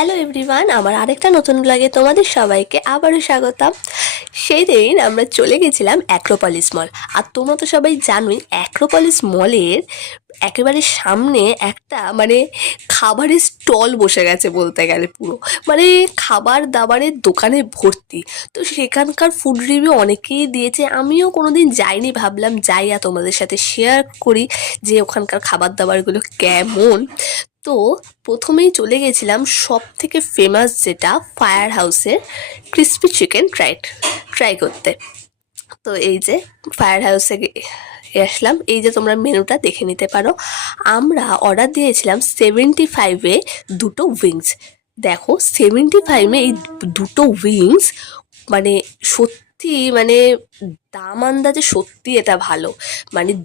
Hello everyone, আমার আরেকটা নতুন ব্লগে তোমাদের সবাইকে আবারও স্বাগতম। সেই দিন আমরা চলে গেছিলাম অ্যাক্রোপলিস মল। আর তোমরা তো সবাই জানোই অ্যাক্রোপলিস মলের একেবারে সামনে একটা খাবারের স্টল বসে গেছে বলতে গেলে। পুরো খাবার দাবারের দোকানে ভর্তি। তো সেখানকার ফুড রিভিউ অনেকেই দিয়েছে, আমিও কোনোদিন যাইনি, ভাবলাম যাই আর তোমাদের সাথে শেয়ার করি যে ওখানকার খাবার দাবারগুলো কেমন। তো প্রথমেই চলে গেছিলাম সব থেকে ফেমাস যেটা ফায়ার হাউসের ক্রিস্পি চিকেন ট্রাই করতে। তো এই যে ফায়ার হাউসে আসলাম, এই যে তোমরা মেনুটা দেখে নিতে পারো। আমরা অর্ডার দিয়েছিলাম 75-এ দুটো উইংস। দেখো 75-এ এই দুটো উইংস সত্যি দাম আন্দাজে সত্যি এটা ভালো।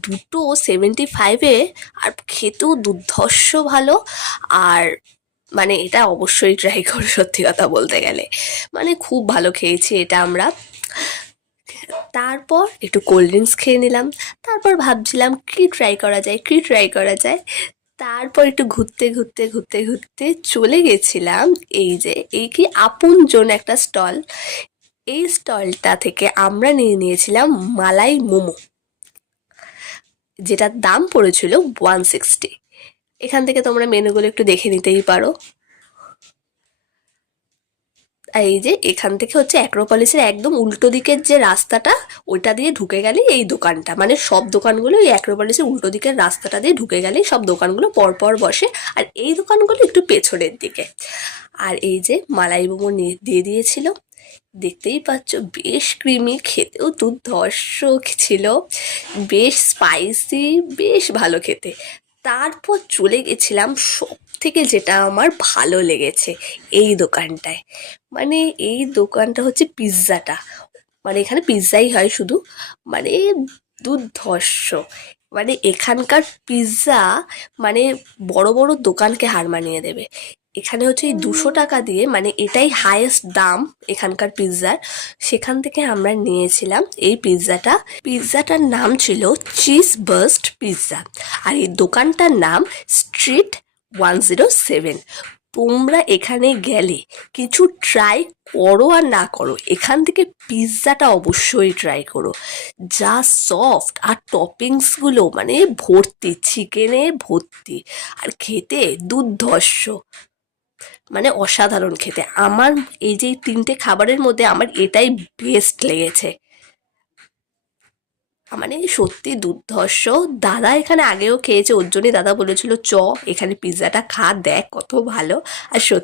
দুটো 75-এ আর খেতেও দুর্ধর্ষ ভালো। আর এটা অবশ্যই ট্রাই করো, সত্যি কথা বলতে গেলে খুব ভালো খেয়েছি এটা আমরা। তারপর একটু কোল্ড ড্রিঙ্কস খেয়ে নিলাম। তারপর ভাবছিলাম কি ট্রাই করা যায়। তারপর একটু ঘুরতে ঘুরতে ঘুরতে ঘুরতে চলে গেছিলাম এই কি আপনজন একটা স্টল। এই স্টলটা থেকে আমরা নিয়েছিলাম মালাই মোমো, যেটার দাম পড়েছিল 160। এখান থেকে তোমরা মেনুগুলো একটু দেখে নিতেই পারো। এই যে এখান থেকে হচ্ছে অ্যাক্রোপলিসের একদম উল্টো দিকের যে রাস্তাটা, ওইটা দিয়ে ঢুকে গেলেই এই দোকানটা, সব দোকানগুলো এই অ্যাক্রোপলিসের উল্টো দিকের রাস্তাটা দিয়ে ঢুকে গেলেই সব দোকানগুলো পরপর বসে। আর এই দোকানগুলো একটু পেছনের দিকে। আর এই যে মালাই মোমো দিয়ে দিয়েছিল, দেখতেই পাচ্ছ বেশ ক্রিমি, খেতেও দুর্ধর্ষ ছিল, বেশ স্পাইসি, বেশ ভালো খেতে। তারপর চলে গেছিলাম সব থেকে যেটা আমার ভালো লেগেছে এই দোকানটায়। এই দোকানটা হচ্ছে পিৎজাটা। এখানে পিৎজাই হয় শুধু, মানে দুর্ধর্ষ। এখানকার পিৎজা বড় বড় দোকানকে হার মানিয়ে দেবে। এখানে হচ্ছে এই 200 টাকা দিয়ে, এটাই হায়েস্ট দাম এখানকার পিৎজার। সেখান থেকে আমরা নিয়েছিলাম এই পিৎজাটার নাম ছিল চিজ বার্স্ট পিৎজা। আর এই দোকানটার নাম স্ট্রিট 107। তোমরা এখানে গেলে কিছু ট্রাই করো আর না করো, এখান থেকে পিৎজাটা অবশ্যই ট্রাই করো। যা সফট, আর টপিংসগুলো ভর্তি, চিকেনে ভর্তি, আর খেতে দুর্ধর্ষ, অসাধারণ খেতে। আমার এই যে 3টে খাবারের মধ্যে আমার এটাই বেস্ট লেগেছে। সত্যি দুর্ধর্ষ। দাদা এখানে আগেও খেয়েছে, ওর জন্যই দাদা বলেছিল চ এখানে পিৎজাটা খা, দেখ কত ভালো। আর সত্যি